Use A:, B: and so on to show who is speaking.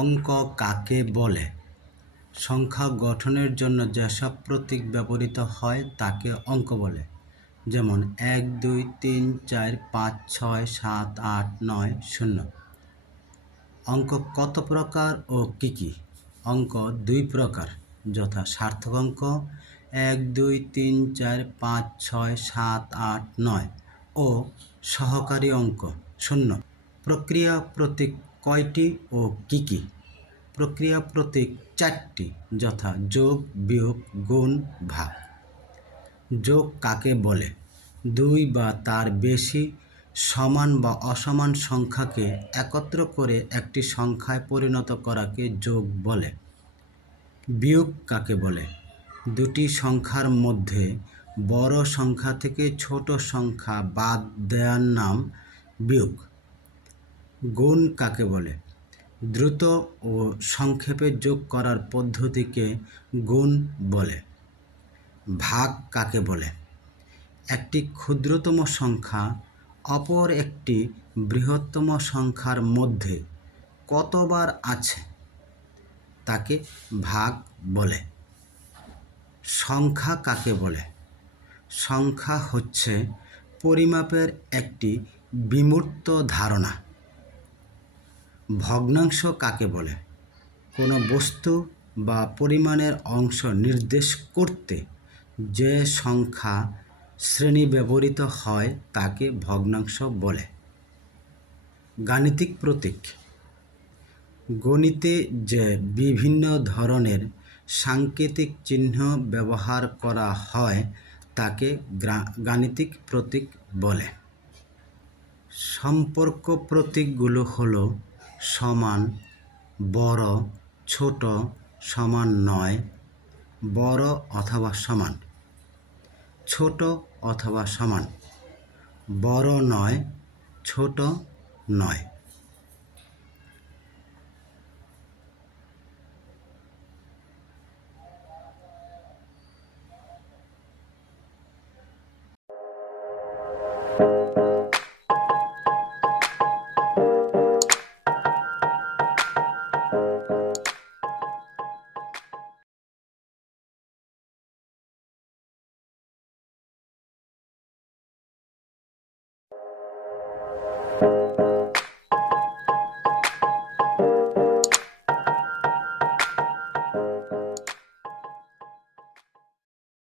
A: অঙ্ক কাকে বলে সংখ্যা গঠনের জন্য যেসব প্রতীক ব্যবহৃত হয় তাকে অঙ্ক বলে যেমন এক দুই তিন চার পাঁচ ছয় সাত আট নয় শূন্য অঙ্ক কত প্রকার ও কী কী অঙ্ক দুই প্রকার যথা সার্থক অঙ্ক এক দুই তিন চার পাঁচ ছয় সাত আট নয় ও সহকারী অঙ্ক শূন্য প্রক্রিয়া প্রতীক কয়টি ও কী কী প্রক্রিয়া প্রতীক চারটি যথা যোগ বিয়োগ গুণ ভাগ যোগ কাকে বলে দুই বা তার বেশি সমান বা অসমান সংখ্যাকে একত্র করে একটি সংখ্যায় পরিণত করাকে যোগ বলে বিয়োগ কাকে বলে দুটি সংখ্যার মধ্যে বড় সংখ্যা থেকে ছোট সংখ্যা বাদ দেওয়ার নাম বিয়োগ গুণ কাকে বলে দ্রুত ও সংক্ষেপে যোগ করার পদ্ধতিকে গুণ বলে ভাগ কাকে বলে একটি ক্ষুদ্রতম সংখ্যা অপর একটি বৃহত্তম সংখ্যার মধ্যে কতবার আছে তাকে ভাগ বলে সংখ্যা কাকে বলে সংখ্যা হচ্ছে পরিমাপের একটি বিমূর্ত ধারণা ভগ্নাংশ কাকে বলে কোনো বস্তু বা পরিমাণের অংশ নির্দেশ করতে যে সংখ্যা শ্রেণী ব্যবহৃত হয় তাকে ভগ্নাংশ বলে গাণিতিক প্রতীক গণিতে যে বিভিন্ন ধরনের সাংকেতিক চিহ্ন ব্যবহার করা হয় তাকে গাণিতিক প্রতীক বলে সম্পর্ক প্রতীকগুলো হলো সমান বড় ছোট সমান নয় বড় অথবা সমান ছোট অথবা সমান বড় নয় ছোট নয় thank you Thank you.